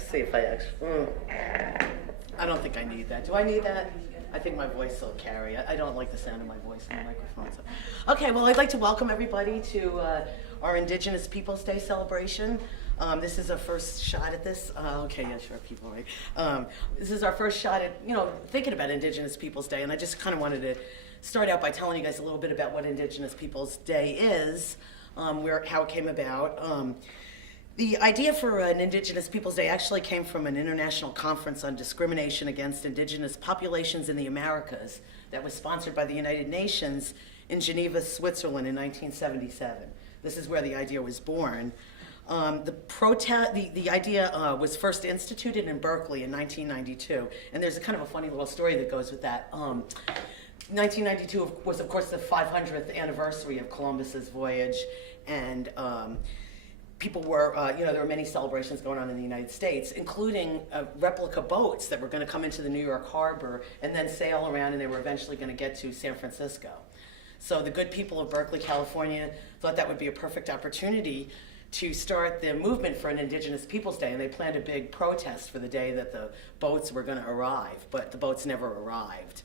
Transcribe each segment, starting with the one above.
see if I actually, I don't think I need that. Do I need that? I think my voice will carry. I don't like the sound of my voice in the microphone. So. Okay, well, I'd like to welcome everybody to our Indigenous Peoples Day celebration. This is our first shot at this. Okay, yeah, sure, people, right? This is our first shot at, thinking about Indigenous Peoples Day, and I just kind of wanted to start out by telling you guys a little bit about what Indigenous Peoples Day is, how it came about. The idea for an Indigenous Peoples Day actually came from an international conference on discrimination against indigenous populations in the Americas that was sponsored by the United Nations in Geneva, Switzerland in 1977. This is where the idea was born. The idea was first instituted in Berkeley in 1992, and there's a kind of a funny little story that goes with that. 1992 was, of course, the 500th anniversary of Columbus's voyage, and people were, there were many celebrations going on in the United States, including replica boats that were going to come into the New York harbor and then sail around, and they were eventually going to get to San Francisco. So the good people of Berkeley, California, thought that would be a perfect opportunity to start the movement for an Indigenous Peoples Day, and they planned a big protest for the day that the boats were going to arrive, but the boats never arrived.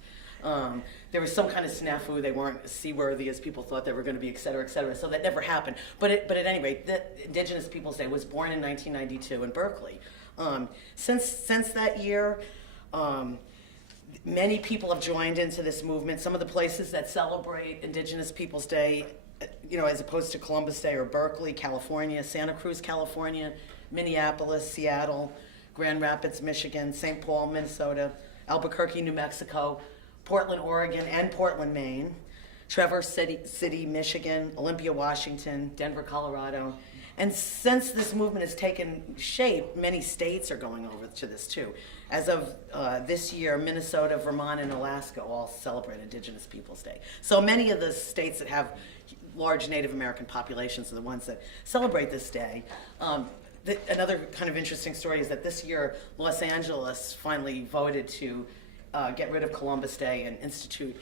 There was some kind of snafu, they weren't seaworthy as people thought they were going to be, et cetera, so that never happened. But at any rate, the Indigenous Peoples Day was born in 1992 in Berkeley. Since that year, many people have joined into this movement. Some of the places that celebrate Indigenous Peoples Day, as opposed to Columbus Day, or Berkeley, California, Santa Cruz, California, Minneapolis, Seattle, Grand Rapids, Michigan, St. Paul, Minnesota, Albuquerque, New Mexico, Portland, Oregon, and Portland, Maine, Traverse City, Michigan, Olympia, Washington, Denver, Colorado. And since this movement has taken shape, many states are going over to this too. As of this year, Minnesota, Vermont, and Alaska all celebrate Indigenous Peoples Day. So many of the states that have large Native American populations are the ones that celebrate this day. Another kind of interesting story is that this year, Los Angeles finally voted to get rid of Columbus Day and institute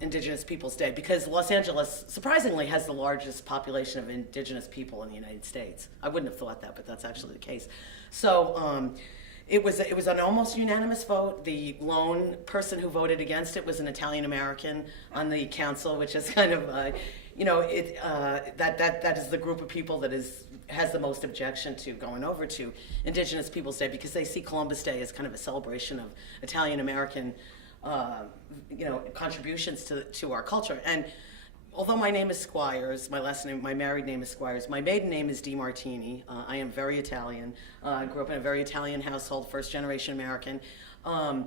Indigenous Peoples Day, because Los Angeles surprisingly has the largest population of indigenous people in the United States. I wouldn't have thought that, but that's actually the case. So it was an almost unanimous vote. The lone person who voted against it was an Italian American on the council, which is kind of that is the group of people that has the most objection to going over to Indigenous Peoples Day, because they see Columbus Day as kind of a celebration of Italian American contributions to our culture. And although my name is Squires, my married name is Squires, my maiden name is DiMartini. I am very Italian. I grew up in a very Italian household, first generation American. As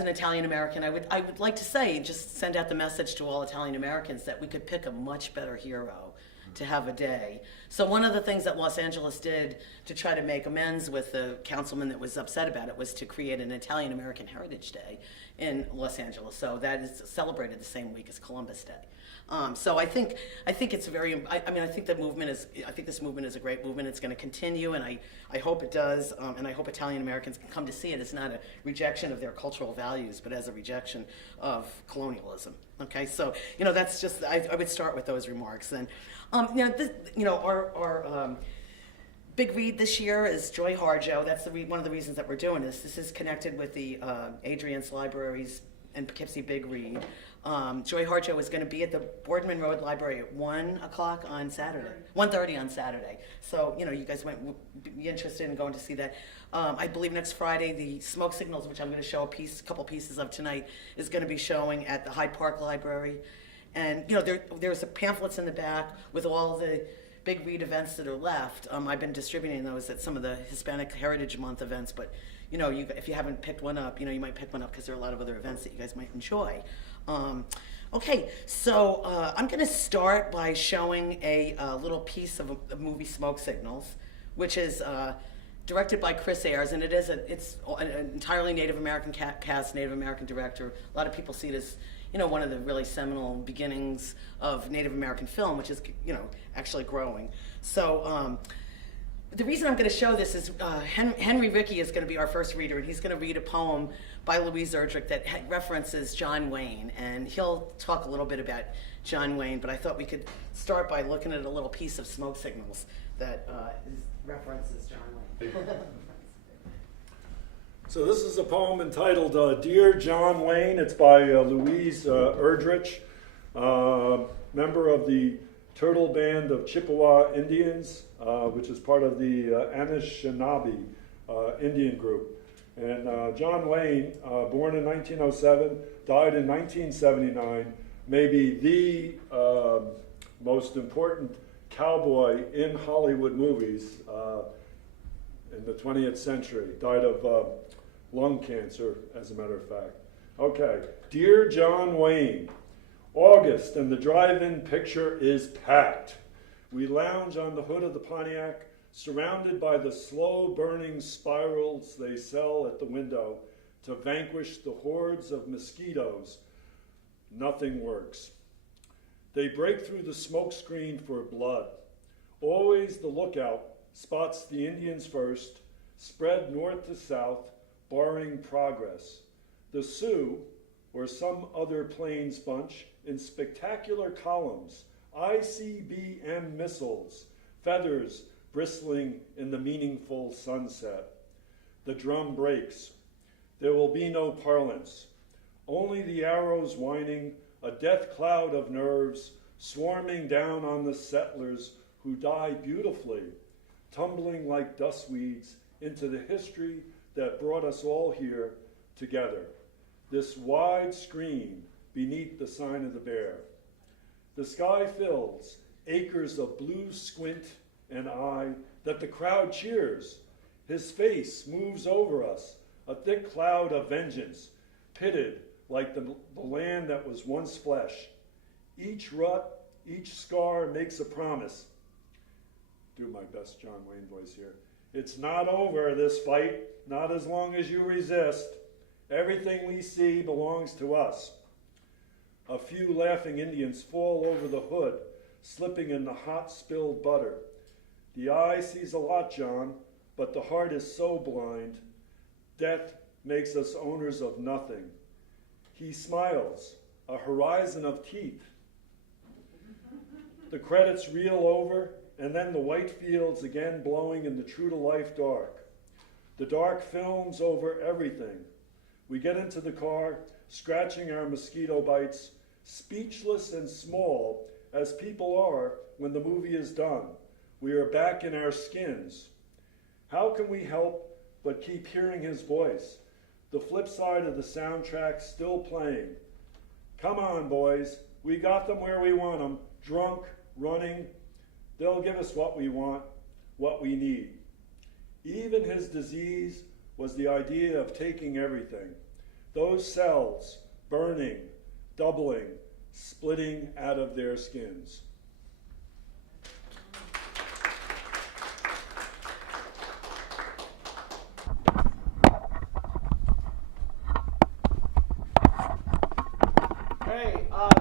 an Italian American, I would like to say, just send out the message to all Italian Americans that we could pick a much better hero to have a day. So one of the things that Los Angeles did to try to make amends with the councilman that was upset about it was to create an Italian American Heritage Day in Los Angeles. So that is celebrated the same week as Columbus Day. So I think it's very. I think the movement is. I think this movement is a great movement. It's going to continue, and I hope it does. And I hope Italian Americans can come to see it as not a rejection of their cultural values, but as a rejection of colonialism. Okay, so that's just. I would start with those remarks. And our Big Read this year is Joy Harjo. That's one of the reasons that we're doing this. This is connected with the Adrian's Libraries and Poughkeepsie Big Read. Joy Harjo is going to be at the Boardman Road Library at 1 o'clock on Saturday, 1:30 on Saturday. So, you guys might be interested in going to see that. I believe next Friday, the Smoke Signals, which I'm going to show a couple pieces of tonight, is going to be showing at the Hyde Park Library. And, there's pamphlets in the back with all the Big Read events that are left. I've been distributing those at some of the Hispanic Heritage Month events, but, if you haven't picked one up, you might pick one up because there are a lot of other events that you guys might enjoy. Okay, so I'm going to start by showing a little piece of a movie, Smoke Signals, which is directed by Chris Ayres, and it's an entirely Native American cast, Native American director. A lot of people see it as one of the really seminal beginnings of Native American film, which is actually growing. So the reason I'm going to show this is Henry Rickey is going to be our first reader, and he's going to read a poem by Louise Erdrich that references John Wayne, and he'll talk a little bit about John Wayne, but I thought we could start by looking at a little piece of Smoke Signals that references John Wayne. So this is a poem entitled Dear John Wayne. It's by Louise Erdrich, member of the Turtle Band of Chippewa Indians, which is part of the Anishinaabe Indian group. And John Wayne, born in 1907, died in 1979, maybe the most important cowboy in Hollywood movies in the 20th century. Died of lung cancer, as a matter of fact. Okay, Dear John Wayne, August and the drive-in picture is packed. We lounge on the hood of the Pontiac, surrounded by the slow-burning spirals they sell at the window to vanquish the hordes of mosquitoes. Nothing works. They break through the smoke screen for blood. Always the lookout spots the Indians first, spread north to south, barring progress. The Sioux, or some other plains bunch, in spectacular columns, ICBM missiles, feathers bristling in the meaningful sunset. The drum breaks. There will be no parlance, only the arrows whining, a death cloud of nerves swarming down on the settlers who die beautifully, tumbling like dustweeds into the history that brought us all here together. This wide screen beneath the sign of the bear. The sky fills, acres of blue squint and eye that the crowd cheers. His face moves over us, a thick cloud of vengeance, pitted like the land that was once flesh. Each rut, each scar makes a promise. Do my best John Wayne voice here. It's not over, this fight, not as long as you resist. Everything we see belongs to us. A few laughing Indians fall over the hood, slipping in the hot spilled butter. The eye sees a lot, John, but the heart is so blind. Death makes us owners of nothing. He smiles, a horizon of teeth. The credits reel over, and then the white fields again blowing in the true-to-life dark. The dark films over everything. We get into the car, scratching our mosquito bites, speechless and small as people are when the movie is done. We are back in our skins. How can we help but keep hearing his voice? The flip side of the soundtrack still playing. Come on, boys. We got them where we want them. Drunk, running. They'll give us what we want, what we need. Even his disease was the idea of taking everything. Those cells burning, doubling, splitting out of their skins.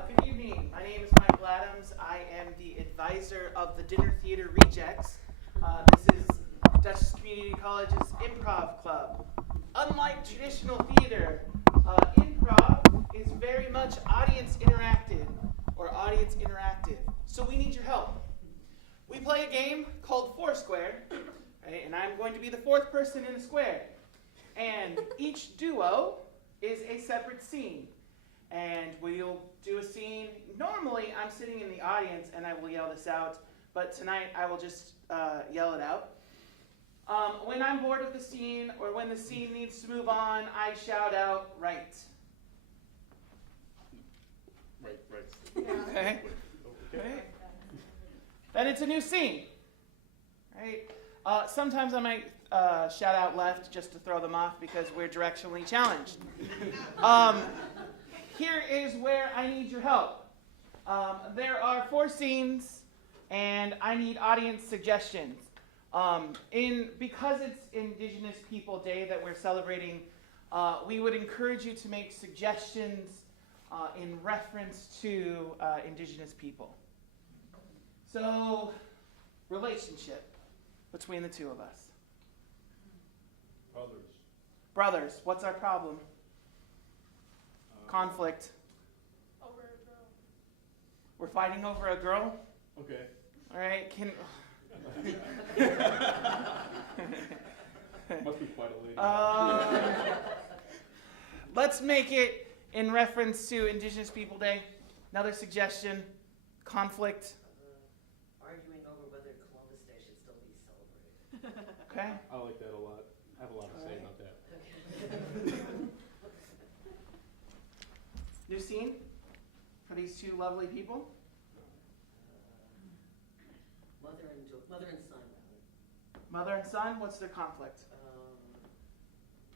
Good evening. My name is Michael Adams. I am the advisor of the Dinner Theater Rejects. This is Dutchess Community College's Improv Club. Unlike traditional theater, improv is very much audience interactive. So we need your help. We play a game called Foursquare, right? And I'm going to be the fourth person in a square. And each duo is a separate scene. And we'll do a scene. Normally, I'm sitting in the audience and I will yell this out, but tonight I will just yell it out. When I'm bored of the scene or when the scene needs to move on, I shout out, right. Right. Okay. Okay. Then it's a new scene, right? Sometimes I might shout out left just to throw them off because we're directionally challenged. Here is where I need your help. There are 4 scenes, and I need audience suggestions. Because it's Indigenous People Day that we're celebrating, we would encourage you to make suggestions in reference to Indigenous people. So, relationship between the two of us. Brothers, what's our problem? Conflict. Over a girl. We're fighting over a girl? Okay. All right, Must be quite a lady. Let's make it in reference to Indigenous People Day. Another suggestion, conflict. Arguing over whether Columbus Day should still be celebrated. Okay. I like that a lot. I have a lot to say about that. New scene for these two lovely people. Mother and son, rather. Mother and son, what's their conflict?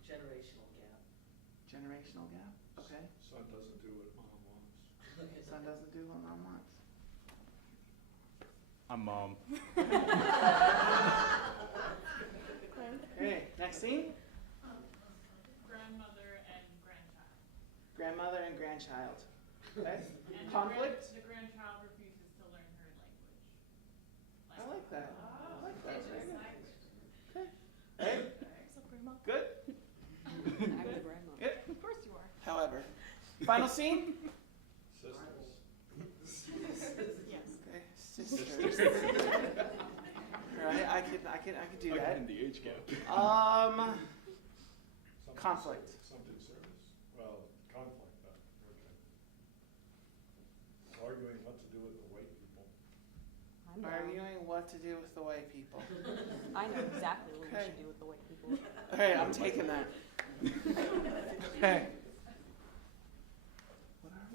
Generational gap. Generational gap. Okay. Son doesn't do what mom wants. Son doesn't do what mom wants. I'm mom. Okay, next scene. Grandmother and grandchild. Grandmother and grandchild. Okay. And Conflict. The grandchild refuses to learn her language. I like that. I like that. Very good. Okay. Hey, What's up, Grandma? good. I'm the grandma. Yep. Of course you are. However, final scene. Sisters. Yes. Okay, sisters. All right, I could do that. the age gap. Conflict. Something service. Well, conflict, but okay. Arguing what to do with the white people. I'm down. Arguing what to do with the white people. I know exactly what we Okay. should do with the white people. Okay, I'm taking that. Okay.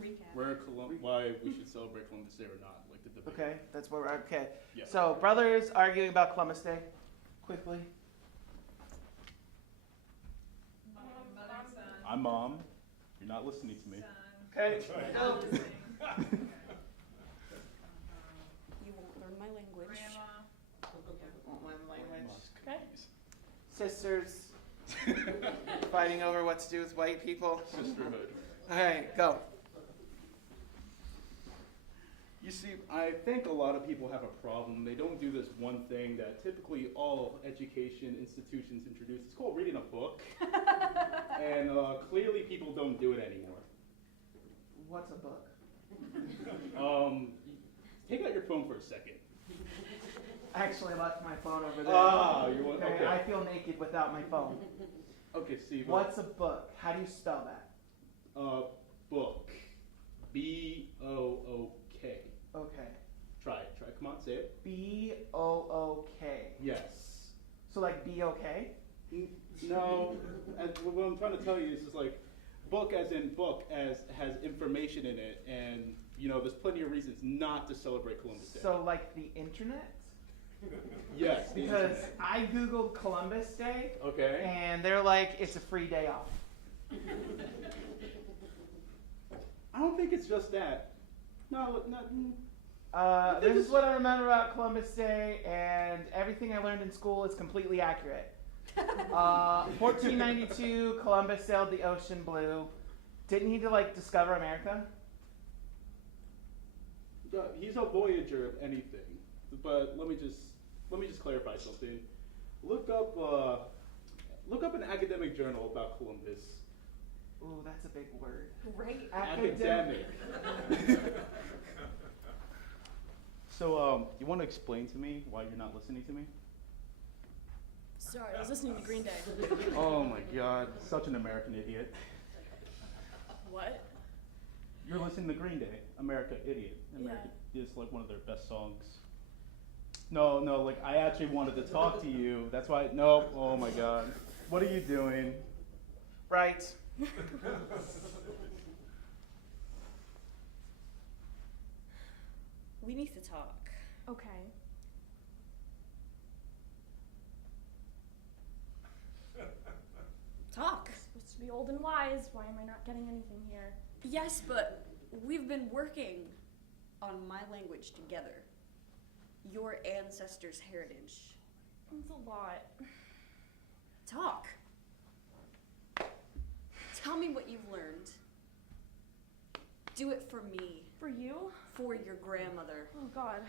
Recap. Why we should celebrate Columbus Day or not, like the debate. Okay, that's where we're okay. Yeah. So, brothers arguing about Columbus Day. Quickly. I'm mom. You're not listening to me. Okay. That's right. Go. You won't learn my language. Won't learn the language. Okay. Sisters fighting over what to do with white people. Sisterhood. All right, go. You see, I think a lot of people have a problem. They don't do this one thing that typically all education institutions introduce. It's called reading a book. And clearly people don't do it anymore. What's a book? Take out your phone for a second. I actually left my phone over there. Ah, you want, Okay, okay. I feel naked without my phone. Okay, Steve. What's a book? How do you spell that? Book. B-O-O-K. Okay. Try it. Come on, say it. B-O-O-K. Yes. So like be okay? No. What I'm trying to tell you is just like book as in book as has information in it, and you know there's plenty of reasons not to celebrate Columbus Day. So like the internet? Yes. the Because internet. I googled Columbus Day Okay. and they're like, it's a free day off. I don't think it's just that. No, not. This is what I remember about Columbus Day, and everything I learned in school is completely accurate. 1492, Columbus sailed the ocean blue. Didn't he like discover America? He's a voyager of anything. But let me just clarify something. Look up an academic journal about Columbus. Ooh, that's a big word. Right. Academic. So, you want to explain to me why you're not listening to me? Sorry, I was listening to Green Day. Oh my God, such an American idiot. What? You're listening to Green Day, America Idiot. America is like one of their best songs. No, like I actually wanted to talk to you. That's why, no, oh my God. What are you doing? Right. We need to talk. Okay. Talk. Supposed to be old and wise. Why am I not getting anything here? Yes, but we've been working on my language together. Your ancestors' heritage. It's a lot. Talk. Tell me what you've learned. Do it for me. For you? For your grandmother. Oh God.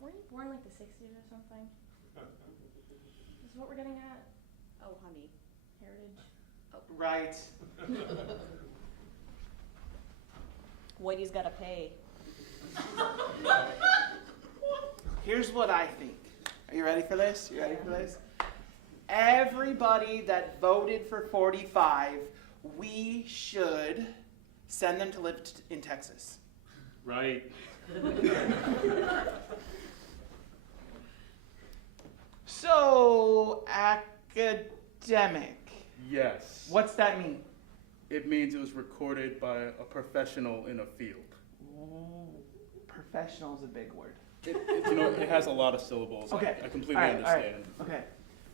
Were you born like the 60s or something? This is what we're getting at? Oh, honey. Heritage. Right. Whitey's gotta pay. Here's what I think. Are you ready for this? You ready for this? Everybody that voted for 45, we should send them to live in Texas. Right. So, academic. Yes. What's that mean? It means it was recorded by a professional in a field. Ooh, professional is a big word. It has a lot of syllables. Okay. I completely All right, understand. Okay.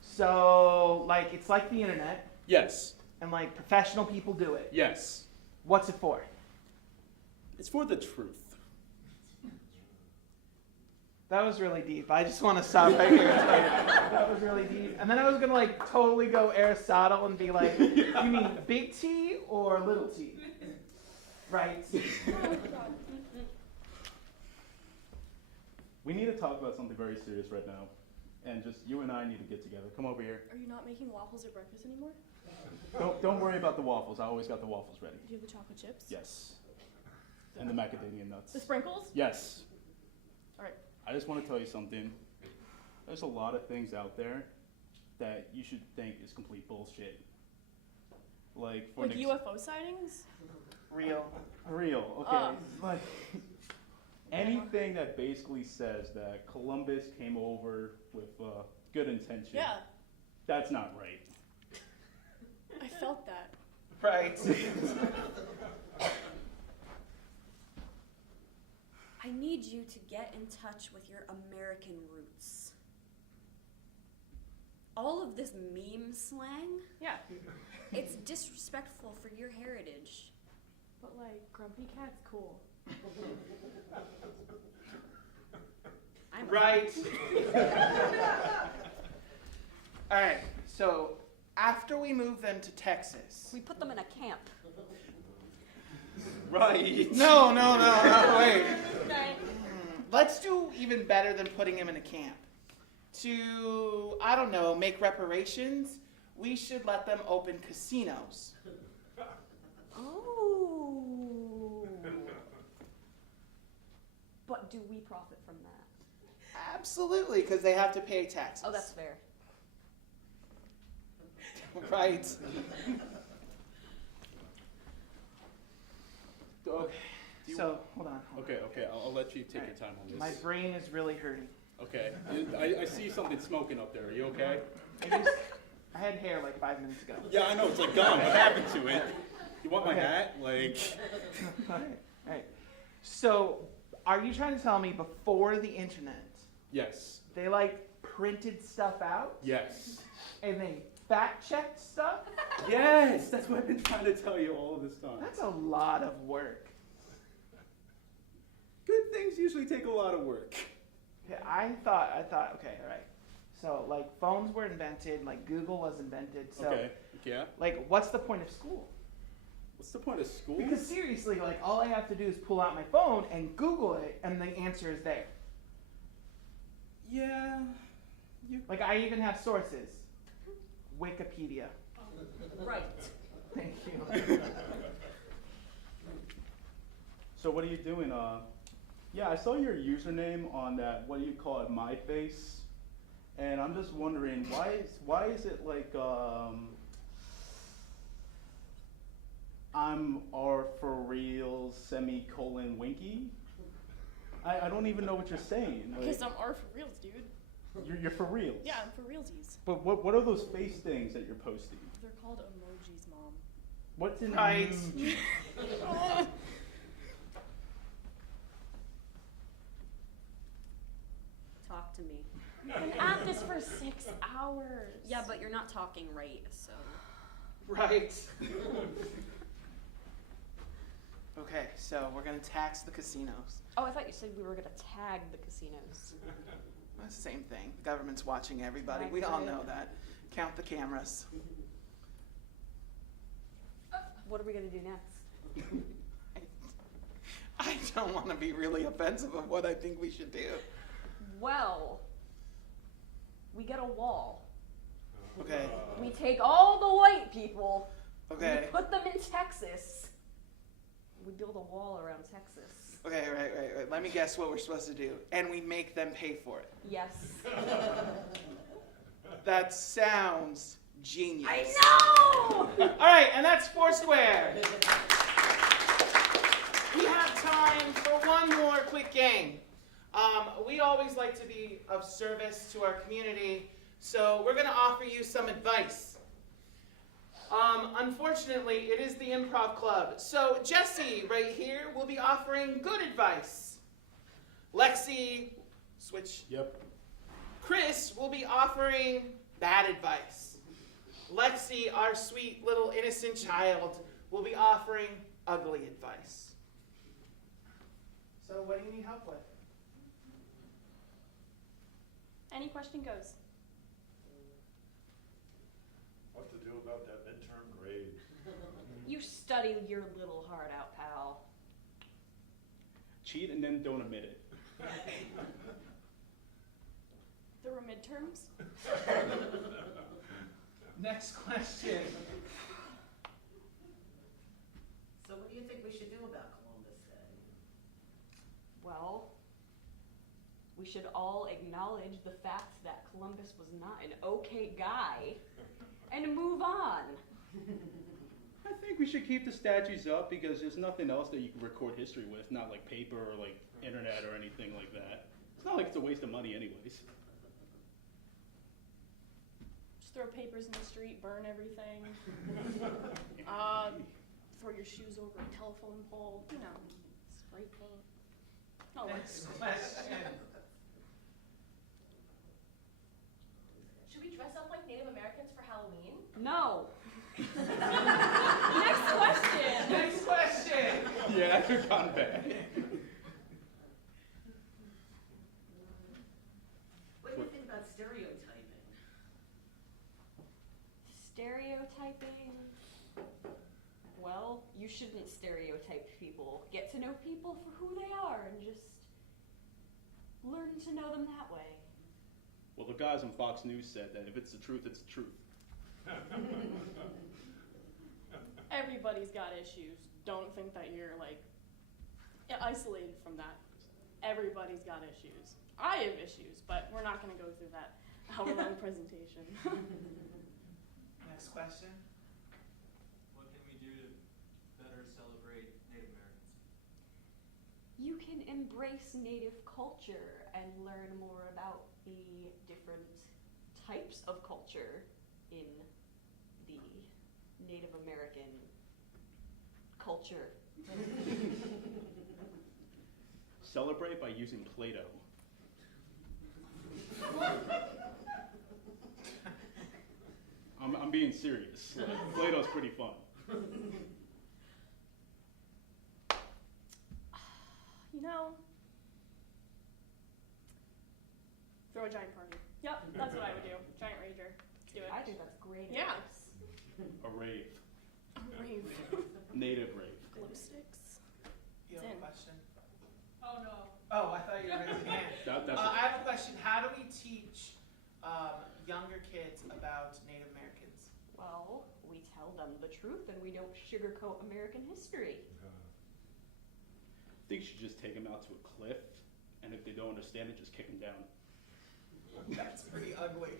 So, like, it's like the internet, Yes. and like professional people do it. Yes. What's it for? It's for the truth. That was really deep. I just want to stop right here. That was really deep. And then I was gonna like totally go Aristotle and be like, you mean big T or little t? Right. We need to talk about something very serious right now. And just you and I need to get together. Come over here. Are you not making waffles at breakfast anymore? Don't worry about the waffles. I always got the waffles ready. Do you have the chocolate chips? Yes. And the macadamia nuts. The sprinkles? Yes. All right. I just want to tell you something. There's a lot of things out there that you should think is complete bullshit. Like for Like an UFO sightings? Real. real, okay. Like anything that basically says that Columbus came over with good intention. Yeah, That's not right. I felt that. Right. I need you to get in touch with your American roots. All of this meme slang, Yeah, it's disrespectful for your heritage. but like Grumpy Cat's cool. I'm Right. All right. So after we move them to Texas. We put them in a camp. Right. No, wait. Okay. Let's do even better than putting him in a camp. To, I don't know, make reparations, we should let them open casinos. Oh. But do we profit from that? Absolutely, because they have to pay taxes. Oh, that's fair. Right. Okay. So, hold on. Okay. I'll let you take your time on this. My brain is really hurting. Okay. I see something smoking up there. Are you okay? I had hair like 5 minutes ago. Yeah, I know. It's like gone. What happened to it? You want my Okay. hat? Like. Alright. So, are you trying to tell me before the internet, Yes. they like printed stuff out Yes. and they fact checked stuff? Yes. That's what I've been trying to tell you all this time. That's a lot of work. Good things usually take a lot of work. Yeah, I thought, okay, alright. So, like, phones were invented, like, Google was invented, so, Okay. Yeah. like, what's the point of school? What's the point of school? Because seriously, like, all I have to do is pull out my phone and Google it, and the answer is there. Yeah. Like, I even have sources. Wikipedia. Right. Thank you. So what are you doing? Yeah, I saw your username on that. What do you call it? MyFace. And I'm just wondering why is it like I'm R for real semicolon winky? I don't even know what you're saying. Like, Because I'm R for reals, dude. you're for real. Yeah, I'm for realsies. But what are those face things that you're posting? They're called emojis, Mom. What's in Right. emoji? Talk to me. We've been at this for 6 hours. Yeah, but you're not talking right, so. Right. Okay, so we're gonna tax the casinos. Oh, I thought you said we were gonna tag the casinos. That's the same thing. The government's watching everybody. We all know that. Count the cameras. What are we gonna do next? I don't want to be really offensive of what I think we should do. Well, we get a wall. Okay. We take all the white people. Okay. We put them in Texas. We build a wall around Texas. Okay, right. Let me guess what we're supposed to do. And we make them pay for it. Yes. That sounds genius. I know! All right, and that's Foursquare. We have time for one more quick game. We always like to be of service to our community, so we're going to offer you some advice. Unfortunately, it is the Improv Club, so Jesse right here will be offering good advice. Lexi, switch. Yep. Chris will be offering bad advice. Lexi, our sweet little innocent child, will be offering ugly advice. So what do you need help with? Any question goes. What to do about that midterm grade? You study your little heart out, pal. Cheat and then don't admit it. There were midterms. Next question. So what do you think we should do about Columbus Day? Well, we should all acknowledge the fact that Columbus was not an okay guy and move on. I think we should keep the statues up because there's nothing else that you can record history with, not like paper or like internet or anything like that. It's not like it's a waste of money anyways. Just throw papers in the street, burn everything. Throw your shoes over a telephone pole. You know, spray paint. Oh, Next question. Should we dress up like Native Americans for Halloween? No. Next question. Next question. Yeah, that could have gone bad. What do you think about stereotyping? Stereotyping? Well, you shouldn't stereotype people. Get to know people for who they are and just learn to know them that way. Well, the guys on Fox News said that if it's the truth, it's the truth. Everybody's got issues. Don't think that you're like isolated from that. Everybody's got issues. I have issues, but we're not going to go through that hour-long presentation. Next question. What can we do to better celebrate Native Americans? You can embrace Native culture and learn more about the different types of culture in the Native American culture. Celebrate by using Play-Doh. I'm being serious. Like, Play-Doh's pretty fun. You know, throw a giant party. Yep, that's what I would do. Giant rager. Do it. I think that's great. Yeah. advice. A rave. Rave. Native rave. Glow sticks. You have It's a in. question? Oh no. Oh, I thought you were raising your hand. That's I have a question. How do we teach younger kids about Native Americans? Well, we tell them the truth and we don't sugarcoat American history. I think you should just take them out to a cliff, and if they don't understand it, just kick them down. That's pretty ugly.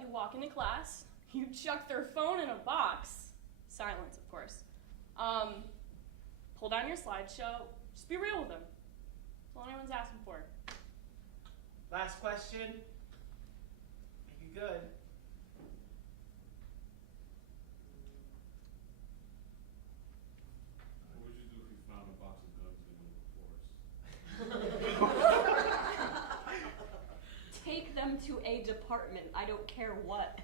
You walk into class, you chuck their phone in a box. Silence, of course. Pull down your slideshow. Just be real with them. That's all anyone's asking for. Last question. Make it good. What would you do if you found a box of guns in the forest? Take them to a department. I don't care what.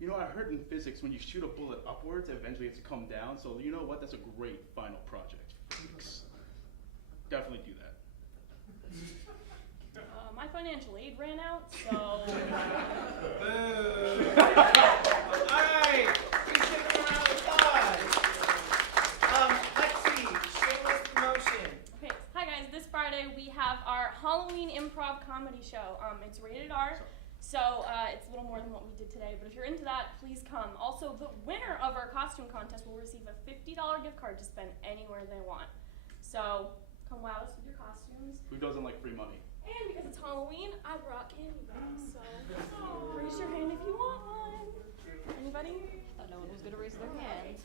You know, I heard in physics when you shoot a bullet upwards, it eventually has to come down. So you know what? That's a great final project. Definitely do that. My financial aid ran out, so. Boo! Alright! Please give them a round of applause. Lexi, shameless promotion. Okay, hi guys. This Friday we have our Halloween improv comedy show. It's rated R, So it's a little more than what we did today, but if you're into that, please come. Also, the winner of our costume contest will receive a $50 gift card to spend anywhere they want. So come wow us with your costumes. Who doesn't like free money? And because it's Halloween, I brought candy bags, so raise your hand if you want one. Anybody? Thought no one was gonna raise their hand.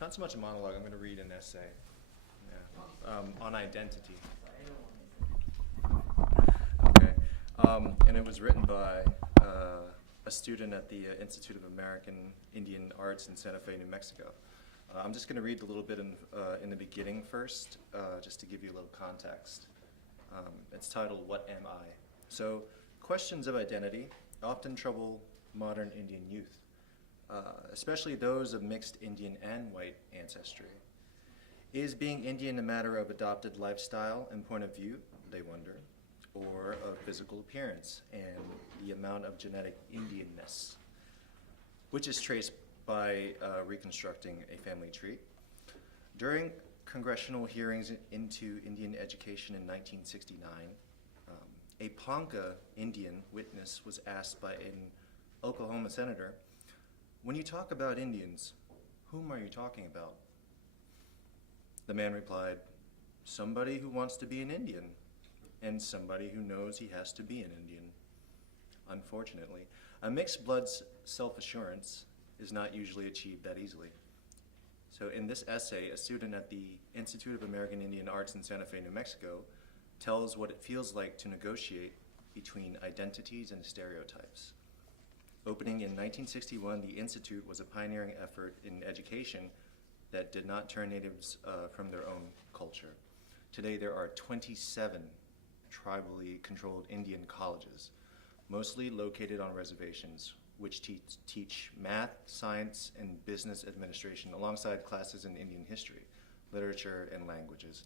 Not so much a monologue. I'm going to read an essay on identity. Okay, and it was written by a student at the Institute of American Indian Arts in Santa Fe, New Mexico. I'm just going to read a little bit in the beginning first, just to give you a little context. It's titled, "What Am I?" So, questions of identity often trouble modern Indian youth. Especially those of mixed Indian and white ancestry. Is being Indian a matter of adopted lifestyle and point of view, they wonder, or of physical appearance and the amount of genetic Indianness, which is traced by reconstructing a family tree? During congressional hearings into Indian education in 1969, a Ponca Indian witness was asked by an Oklahoma senator, "When you talk about Indians, whom are you talking about?" The man replied, "Somebody who wants to be an Indian, and somebody who knows he has to be an Indian." Unfortunately, a mixed blood's self-assurance is not usually achieved that easily. So in this essay, a student at the Institute of American Indian Arts in Santa Fe, New Mexico, tells what it feels like to negotiate between identities and stereotypes. Opening in 1961, the Institute was a pioneering effort in education that did not turn natives from their own culture. Today, there are 27 tribally controlled Indian colleges, mostly located on reservations, which teach math, science, and business administration alongside classes in Indian history, literature, and languages.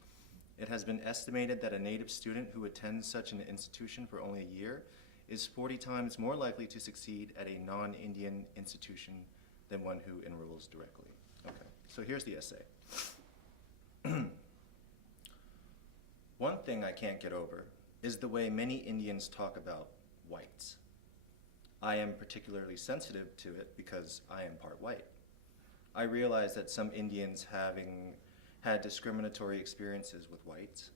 It has been estimated that a native student who attends such an institution for only a year is 40 times more likely to succeed at a non-Indian institution than one who enrolls directly. Okay, so here's the essay. One thing I can't get over is the way many Indians talk about whites. I am particularly sensitive to it because I am part white. I realize that some Indians, having had discriminatory experiences with whites,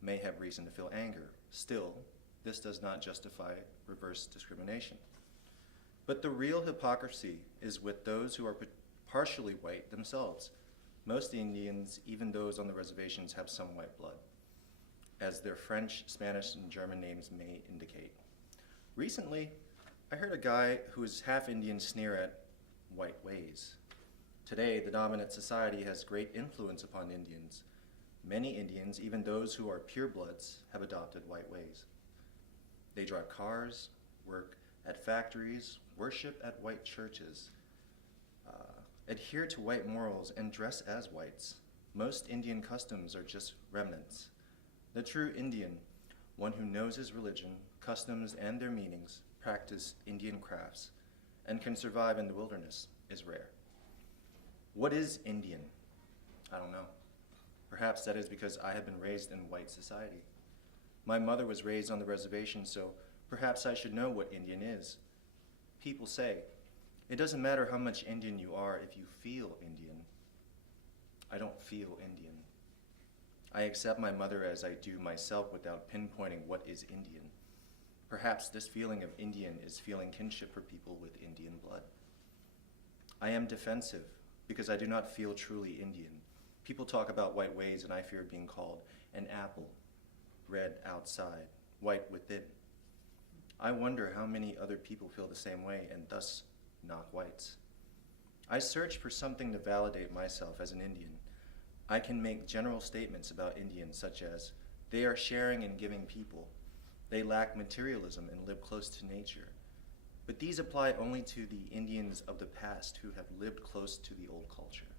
may have reason to feel anger. Still, this does not justify reverse discrimination. But the real hypocrisy is with those who are partially white themselves. Most Indians, even those on the reservations, have some white blood, as their French, Spanish, and German names may indicate. Recently, I heard a guy who is half Indian sneer at white ways. Today, the dominant society has great influence upon Indians. Many Indians, even those who are purebloods, have adopted white ways. They drive cars, work at factories, worship at white churches, adhere to white morals, and dress as whites. Most Indian customs are just remnants. The true Indian, one who knows his religion, customs, and their meanings, practice Indian crafts, and can survive in the wilderness, is rare. What is Indian? I don't know. Perhaps that is because I have been raised in white society. My mother was raised on the reservation, so perhaps I should know what Indian is. People say, it doesn't matter how much Indian you are if you feel Indian. I don't feel Indian. I accept my mother as I do myself without pinpointing what is Indian. Perhaps this feeling of Indian is feeling kinship for people with Indian blood. I am defensive because I do not feel truly Indian. People talk about white ways and I fear being called an apple, red outside, white within. I wonder how many other people feel the same way and thus not whites. I search for something to validate myself as an Indian. I can make general statements about Indians such as, they are sharing and giving people. They lack materialism and live close to nature. But these apply only to the Indians of the past who have lived close to the old culture.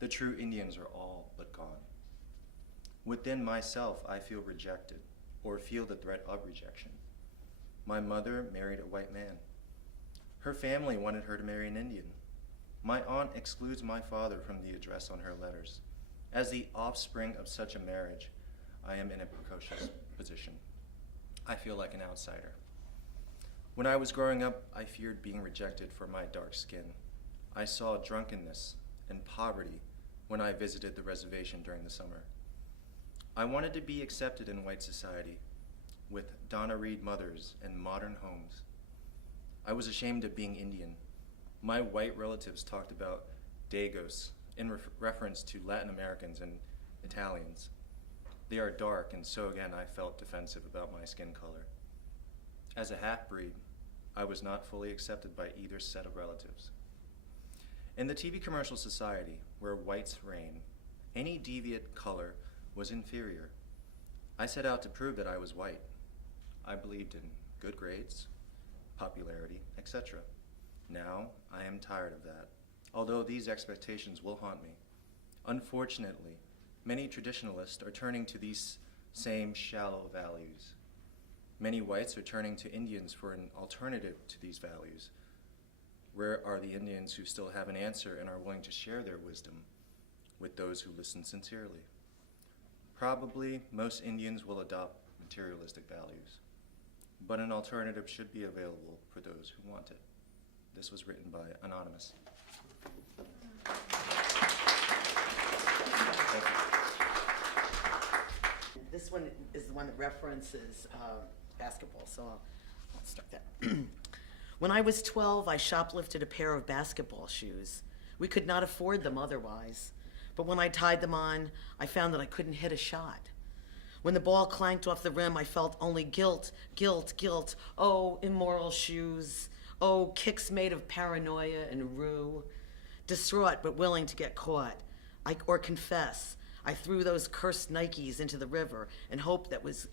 The true Indians are all but gone. Within myself, I feel rejected or feel the threat of rejection. My mother married a white man. Her family wanted her to marry an Indian. My aunt excludes my father from the address on her letters. As the offspring of such a marriage, I am in a precocious position. I feel like an outsider. When I was growing up, I feared being rejected for my dark skin. I saw drunkenness and poverty when I visited the reservation during the summer. I wanted to be accepted in white society with Donna Reed mothers and modern homes. I was ashamed of being Indian. My white relatives talked about Dagos in reference to Latin Americans and Italians. They are dark, and so again I felt defensive about my skin color. As a half-breed, I was not fully accepted by either set of relatives. In the TV commercial society, where whites reign, any deviant color was inferior. I set out to prove that I was white. I believed in good grades, popularity, etc. Now, I am tired of that, although these expectations will haunt me. Unfortunately, many traditionalists are turning to these same shallow values. Many whites are turning to Indians for an alternative to these values. Where are the Indians who still have an answer and are willing to share their wisdom with those who listen sincerely? Probably most Indians will adopt materialistic values, but an alternative should be available for those who want it. This was written by Anonymous. Thank you. This one is the one that references basketball, so I'll start that. When I was 12, I shoplifted a pair of basketball shoes. We could not afford them otherwise, but when I tied them on, I found that I couldn't hit a shot. When the ball clanked off the rim, I felt only guilt, guilt, guilt. Oh, immoral shoes. Oh, kicks made of paranoia and rue. Distraught but willing to get caught, or confess, I threw those cursed Nikes into the river and hoped that was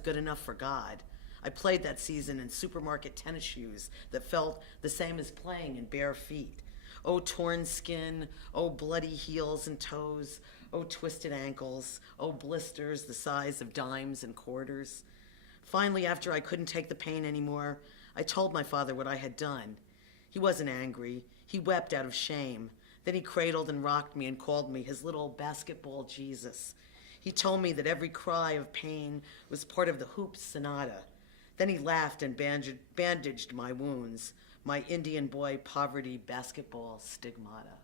good enough for God. I played that season in supermarket tennis shoes that felt the same as playing in bare feet. Oh, torn skin, oh, bloody heels and toes, oh, twisted ankles, oh, blisters the size of dimes and quarters. Finally, after I couldn't take the pain anymore, I told my father what I had done. He wasn't angry. He wept out of shame. Then he cradled and rocked me and called me his little basketball Jesus. He told me that every cry of pain was part of the hoops sonata. Then he laughed and bandaged my wounds, my Indian boy poverty basketball stigmata.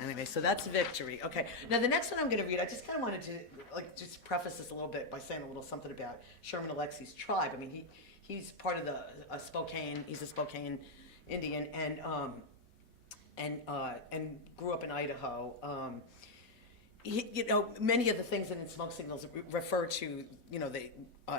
Anyway, so that's Victory. Okay, now the next one I'm going to read, I just kind of wanted to just preface this a little bit by saying a little something about Sherman Alexie's tribe. I mean, he's part of the Spokane. He's a Spokane Indian and grew up in Idaho. Many of the things in Smoke Signals refer to the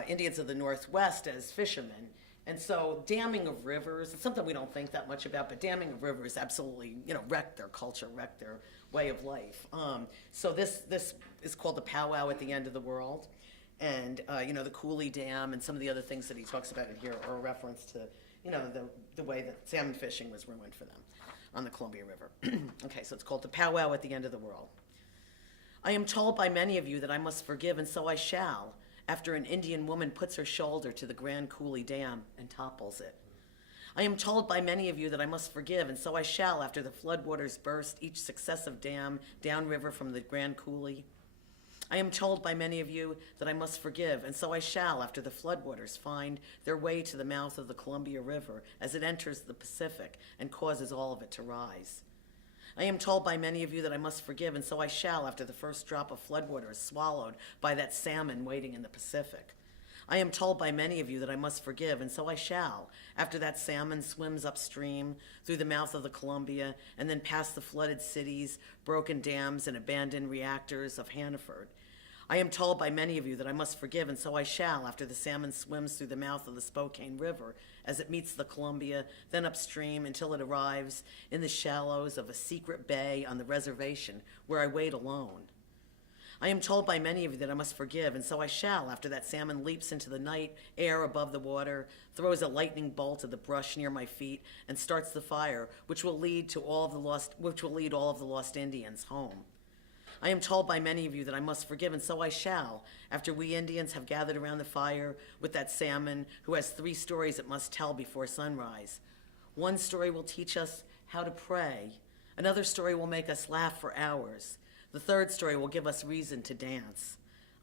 Indians of the Northwest as fishermen. And so damming of rivers, it's something we don't think that much about, but damming of rivers absolutely, wrecked their culture, wrecked their way of life. So this is called the powwow at the end of the world. And, the Cooley Dam and some of the other things that he talks about in here are a reference to, the way that salmon fishing was ruined for them on the Columbia River. Okay, so it's called the powwow at the end of the world. I am told by many of you that I must forgive, and so I shall, after an Indian woman puts her shoulder to the Grand Coulee Dam and topples it. I am told by many of you that I must forgive, and so I shall after the floodwaters burst each successive dam downriver from the Grand Coulee. I am told by many of you that I must forgive, and so I shall after the floodwaters find their way to the mouth of the Columbia River as it enters the Pacific and causes all of it to rise. I am told by many of you that I must forgive, and so I shall after the first drop of floodwater is swallowed by that salmon waiting in the Pacific. I am told by many of you that I must forgive, and so I shall after that salmon swims upstream through the mouth of the Columbia and then past the flooded cities, broken dams, and abandoned reactors of Hannaford. I am told by many of you that I must forgive, and so I shall after the salmon swims through the mouth of the Spokane River as it meets the Columbia, then upstream until it arrives in the shallows of a secret bay on the reservation where I wait alone. I am told by many of you that I must forgive, and so I shall after that salmon leaps into the night air above the water, throws a lightning bolt at the brush near my feet, and starts the fire, which will lead all of the lost Indians home. I am told by many of you that I must forgive, and so I shall, after we Indians have gathered around the fire with that salmon who has 3 stories it must tell before sunrise. One story will teach us how to pray. Another story will make us laugh for hours. The third story will give us reason to dance.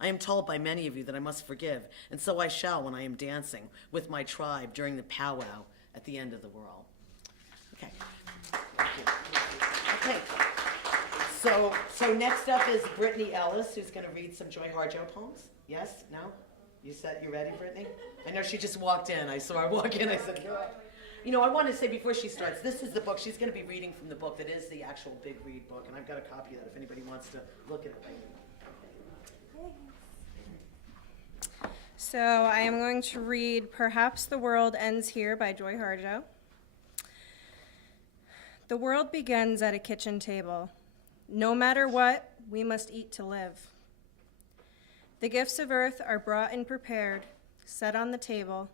I am told by many of you that I must forgive, and so I shall when I am dancing with my tribe during the powwow at the end of the world. Okay. Thank you. Okay. So next up is Brittany Ellis, who's going to read some Joy Harjo poems. Yes? No? You ready, Brittany? I know she just walked in. I saw her walk in. I said, "You're up." You know, I want to say before she starts, this is the book. She's going to be reading from the book that is the actual Big Read book, and I've got a copy of that if anybody wants to look at it. So I am going to read Perhaps the World Ends Here by Joy Harjo. The world begins at a kitchen table. No matter what, we must eat to live. The gifts of earth are brought and prepared, set on the table.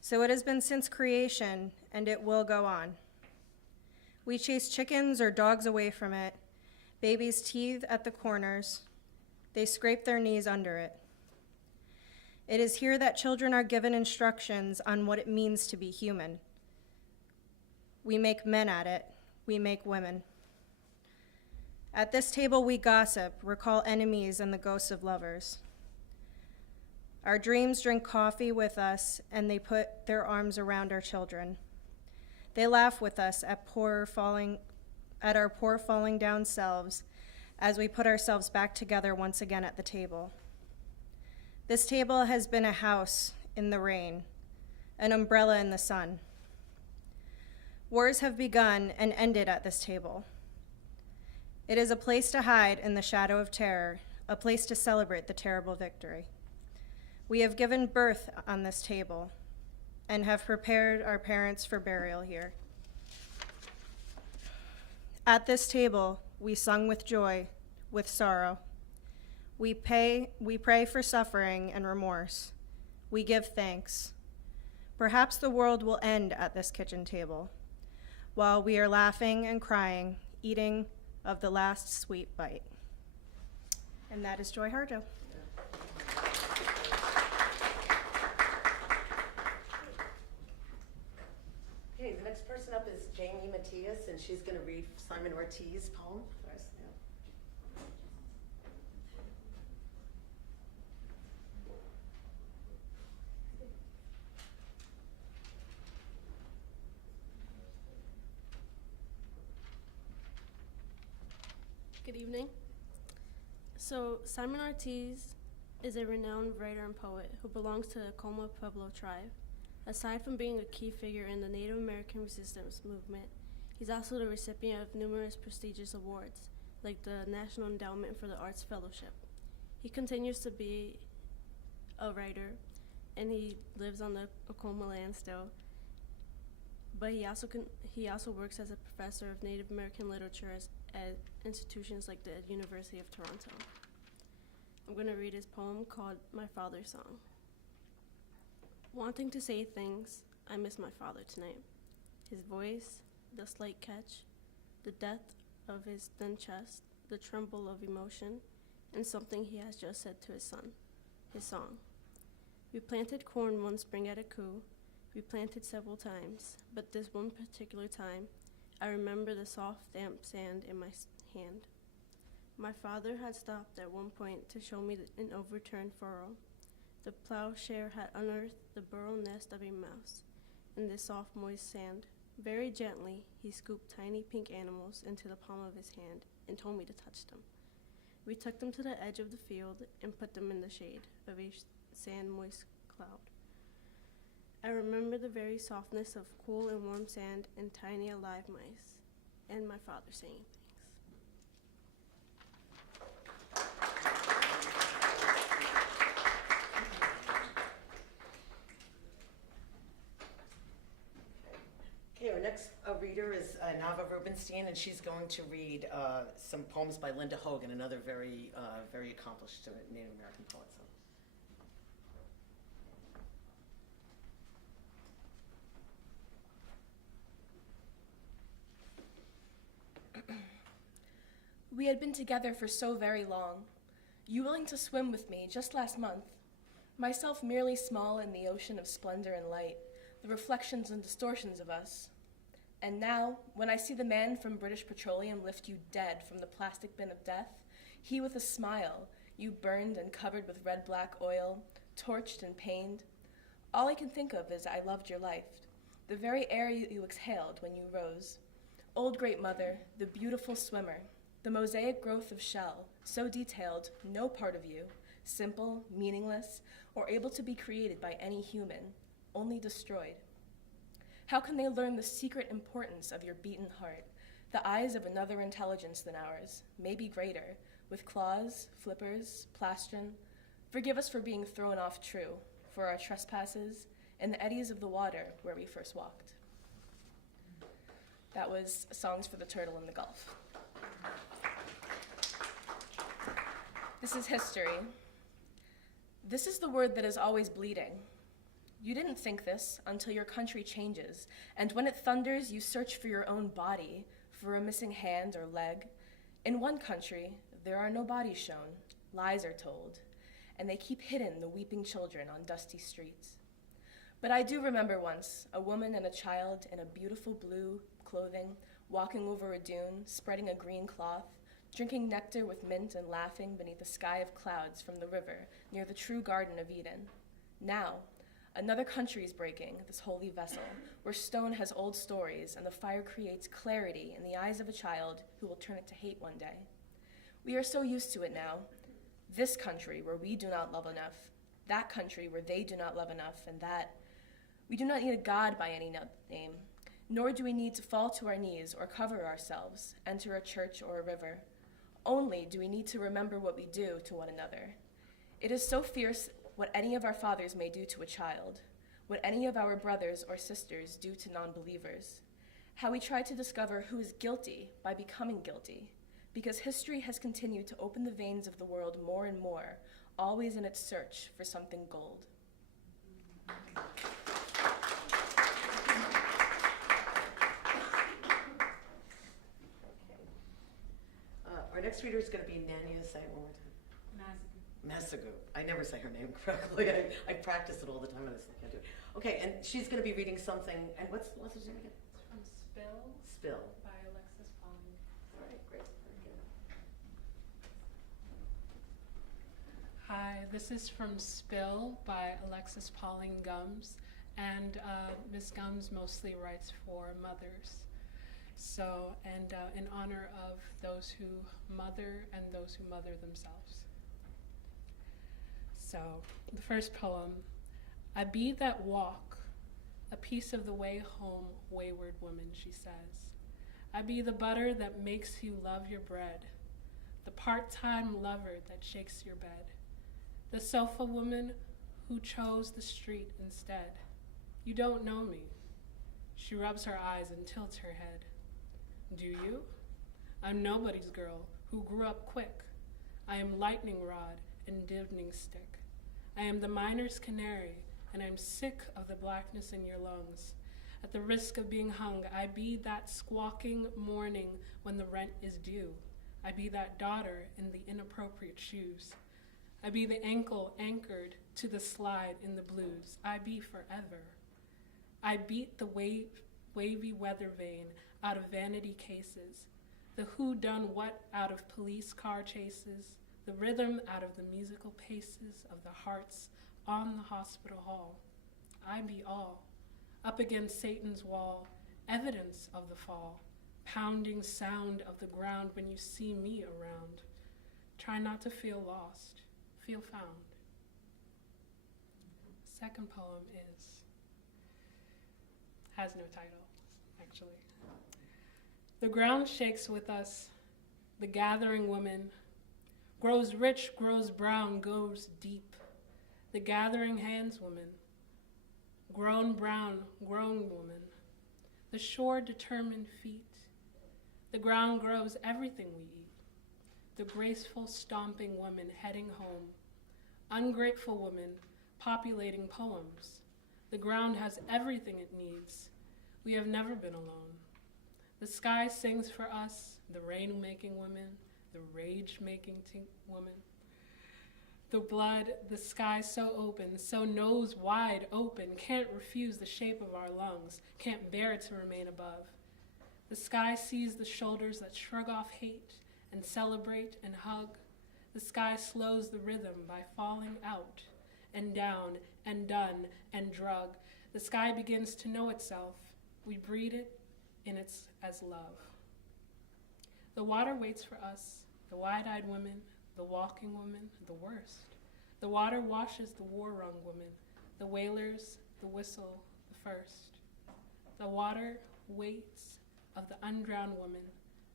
So it has been since creation, and it will go on. We chase chickens or dogs away from it. Babies teethe at the corners. They scrape their knees under it. It is here that children are given instructions on what it means to be human. We make men at it. We make women. At this table we gossip, recall enemies and the ghosts of lovers. Our dreams drink coffee with us, and they put their arms around our children. They laugh with us at our poor falling down selves as we put ourselves back together once again at the table. This table has been a house in the rain, an umbrella in the sun. Wars have begun and ended at this table. It is a place to hide in the shadow of terror, a place to celebrate the terrible victory. We have given birth on this table and have prepared our parents for burial here. At this table, we sung with joy, with sorrow. We pray for suffering and remorse. We give thanks. Perhaps the world will end at this kitchen table, while we are laughing and crying, eating of the last sweet bite. And that is Joy Harjo. Okay, the next person up is Jamie Matias, and she's going to read Simon Ortiz's poem for us. Good evening. So, Simon Ortiz is a renowned writer and poet who belongs to the Acoma Pueblo tribe. Aside from being a key figure in the Native American resistance movement, he's also the recipient of numerous prestigious awards, like the National Endowment for the Arts Fellowship. He continues to be a writer, and he lives on the Acoma land still, but he also works as a professor of Native American literature at institutions like the University of Toronto. I'm going to read his poem called My Father's Song. Wanting to say things, I miss my father tonight. His voice, the slight catch, the depth of his thin chest, the tremble of emotion, and something he has just said to his son, his song. We planted corn one spring at a coup. We planted several times, but this one particular time, I remember the soft, damp sand in my hand. My father had stopped at one point to show me an overturned furrow. The plowshare had unearthed the burrow nest of a mouse in this soft, moist sand. Very gently, he scooped tiny pink animals into the palm of his hand and told me to touch them. We took them to the edge of the field and put them in the shade of a sand-moist cloud. I remember the very softness of cool and warm sand and tiny alive mice, and my father saying things. Okay, our next reader is Nava Rubenstein, and she's going to read some poems by Linda Hogan, another very accomplished Native American poet. So. We had been together for so very long. You willing to swim with me just last month. Myself merely small in the ocean of splendor and light, the reflections and distortions of us. And now, when I see the man from British Petroleum lift you dead from the plastic bin of death, he with a smile, you burned and covered with red-black oil, torched and pained. All I can think of is I loved your life, the very air you exhaled when you rose. Old Great Mother, the beautiful swimmer, the mosaic growth of shell, so detailed, no part of you, simple, meaningless, or able to be created by any human, only destroyed. How can they learn the secret importance of your beaten heart, the eyes of another intelligence than ours, maybe greater, with claws, flippers, plastron? Forgive us for being thrown off true, for our trespasses, in the eddies of the water where we first walked. That was Songs for the Turtle in the Gulf. This is history. This is the word that is always bleeding. You didn't think this until your country changes, and when it thunders, you search for your own body, for a missing hand or leg. In one country, there are no bodies shown, lies are told, and they keep hidden the weeping children on dusty streets. But I do remember once, a woman and a child in a beautiful blue clothing, walking over a dune, spreading a green cloth, drinking nectar with mint and laughing beneath a sky of clouds from the river near the true Garden of Eden. Now, another country is breaking, this holy vessel, where stone has old stories and the fire creates clarity in the eyes of a child who will turn it to hate one day. We are so used to it now. This country where we do not love enough, that country where they do not love enough, and that. We do not need a God by any name, nor do we need to fall to our knees or cover ourselves, enter a church or a river. Only do we need to remember what we do to one another. It is so fierce what any of our fathers may do to a child, what any of our brothers or sisters do to non-believers, how we try to discover who is guilty by becoming guilty, because history has continued to open the veins of the world more and more, always in its search for something gold. Our next reader is going to be Nania. Say it one more time. Masagu. I never say her name correctly. I practice it all the time and I still can't do it. Okay, and she's going to be reading something. And what's her name again? It's from Spill. Spill. By Alexis Pauling. All right, great. Very good. Hi, this is from Spill by Alexis Pauling Gums, and Miss Gums mostly writes for mothers. So, and in honor of those who mother and those who mother themselves. So, the first poem, I be that walk, a piece of the way home, wayward woman, she says. I be the butter that makes you love your bread, the part-time lover that shakes your bed, the sofa woman who chose the street instead. You don't know me. She rubs her eyes and tilts her head. Do you? I'm nobody's girl who grew up quick. I am lightning rod and divining stick. I am the miner's canary, and I'm sick of the blackness in your lungs. At the risk of being hung, I be that squawking morning when the rent is due. I be that daughter in the inappropriate shoes. I be the ankle anchored to the slide in the blues. I be forever. I beat the wavy weather vane out of vanity cases, the who done what out of police car chases, the rhythm out of the musical paces of the hearts on the hospital hall. I be all, up against Satan's wall, evidence of the fall, pounding sound of the ground when you see me around. Try not to feel lost, feel found. Second poem has no title, actually. The ground shakes with us, the gathering woman, grows rich, grows brown, goes deep. The gathering hands woman, grown brown, grown woman, the shore determined feet. The ground grows everything we eat. The graceful stomping woman heading home, ungrateful woman populating poems. The ground has everything it needs. We have never been alone. The sky sings for us, the rain-making woman, the rage-making woman. The blood, the sky so open, so nose wide open, can't refuse the shape of our lungs, can't bear to remain above. The sky sees the shoulders that shrug off hate and celebrate and hug, The sky slows the rhythm by falling out and down and done and drug. The sky begins to know itself. We breed it in its as love. The water waits for us, the wide-eyed women, the walking woman, the worst. The water washes the war-wrung woman, the wailers, the whistle, the first. The water waits of the undrowned woman,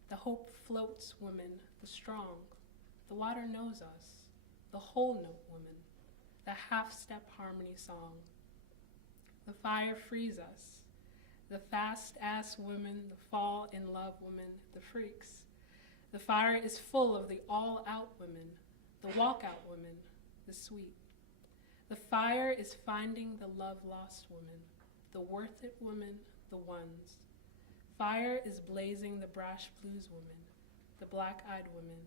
the hope floats woman, the strong. The water knows us, the whole note woman, the half-step harmony song. The fire frees us, the fast-ass women, the fall-in-love women, the freaks. The fire is full of the all-out women, the walk-out women, the sweet. The fire is finding the love-lost woman, the worth-it woman, the ones. Fire is blazing the brash blues woman, the black-eyed woman,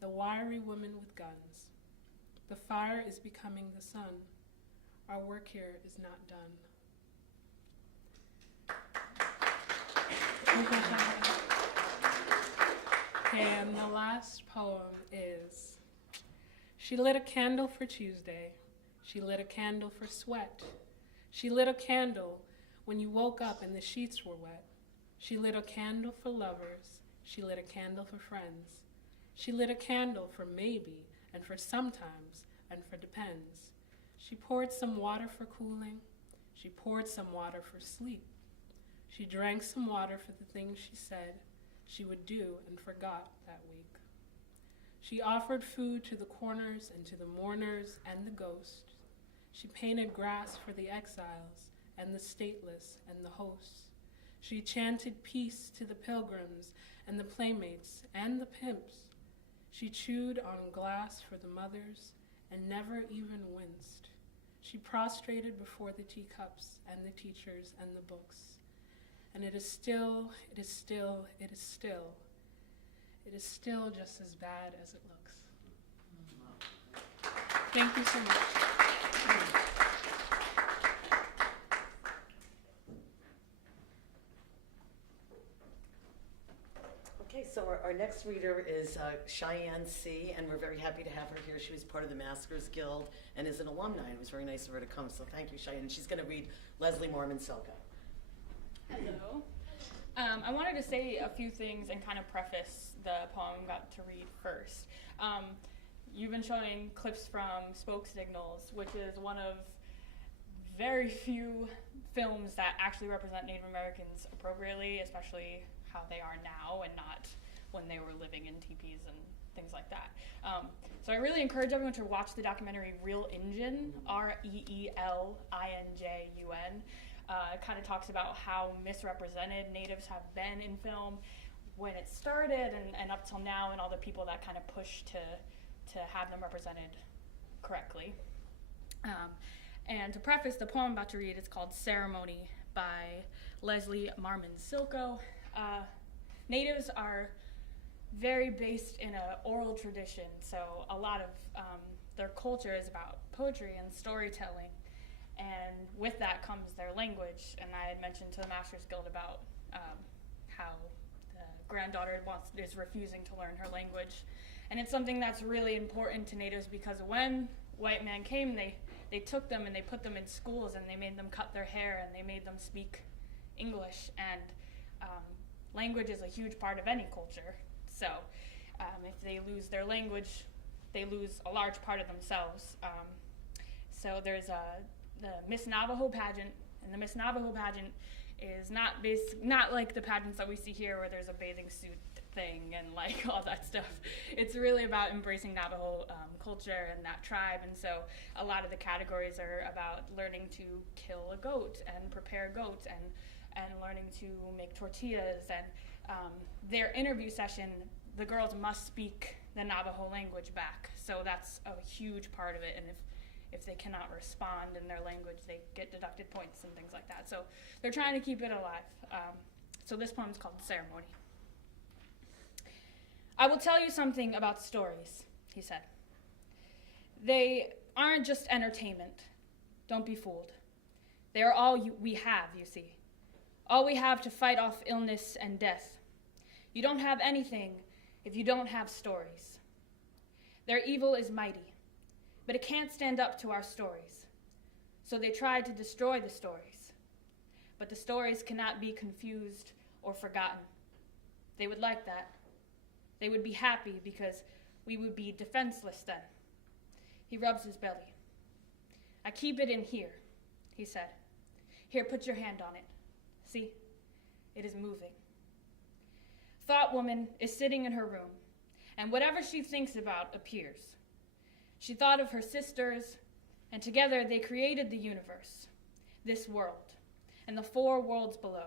the wiry woman with guns. The fire is becoming the sun. Our work here is not done. And the last poem is, she lit a candle for Tuesday. She lit a candle for sweat. She lit a candle when you woke up and the sheets were wet. She lit a candle for lovers. She lit a candle for friends. She lit a candle for maybe and for sometimes and for depends. She poured some water for cooling. She poured some water for sleep. She drank some water for the things she said she would do and forgot that week. She offered food to the corners and to the mourners and the ghosts. She painted grass for the exiles and the stateless and the hosts. She chanted peace to the pilgrims and the playmates and the pimps. She chewed on glass for the mothers and never even winced. She prostrated before the teacups and the teachers and the books. And it is still, it is still, it is still. It is still just as bad as it looks. Thank you so much. Okay, so our next reader is Cheyenne C., and we're very happy to have her here. She was part of the Masquers Guild and is an alumni. It was very nice of her to come, so thank you, Cheyenne. She's going to read Leslie Marmon Selka. Hello. I wanted to say a few things and kind of preface the poem I'm about to read first. You've been showing clips from Spoke Signals, which is one of very few films that actually represent Native Americans appropriately, especially how they are now and not when they were living in teepees and things like that. So I really encourage everyone to watch the documentary Real Injun, Reelinjun. It kind of talks about how misrepresented Natives have been in film when it started and up till now, and all the people that kind of push to have them represented correctly. And to preface the poem I'm about to read, it's called Ceremony by Leslie Marmon Silko. Natives are very based in an oral tradition, so a lot of their culture is about poetry and storytelling. And with that comes their language. And I had mentioned to the Masquers Guild about how the granddaughter is refusing to learn her language. And it's something that's really important to Natives because when white men came, they took them and they put them in schools and they made them cut their hair and they made them speak English. And language is a huge part of any culture. So if they lose their language, they lose a large part of themselves. So there's the Miss Navajo pageant, and the Miss Navajo pageant is not like the pageants that we see here where there's a bathing suit thing and like all that stuff. It's really about embracing Navajo culture and that tribe, and so a lot of the categories are about learning to kill a goat and prepare goat and learning to make tortillas, and their interview session, the girls must speak the Navajo language back, so that's a huge part of it, and if they cannot respond in their language, they get deducted points and things like that. So they're trying to keep it alive. So this poem is called Ceremony. I will tell you something about stories, he said. They aren't just entertainment. Don't be fooled. They are all we have, you see. All we have to fight off illness and death. You don't have anything if you don't have stories. Their evil is mighty, but it can't stand up to our stories. So they tried to destroy the stories. But the stories cannot be confused or forgotten. They would like that. They would be happy because we would be defenseless then. He rubs his belly. I keep it in here, he said. Here, put your hand on it. See, it is moving. Thought Woman is sitting in her room, and whatever she thinks about appears. She thought of her sisters, and together they created the universe, this world, and the 4 worlds below.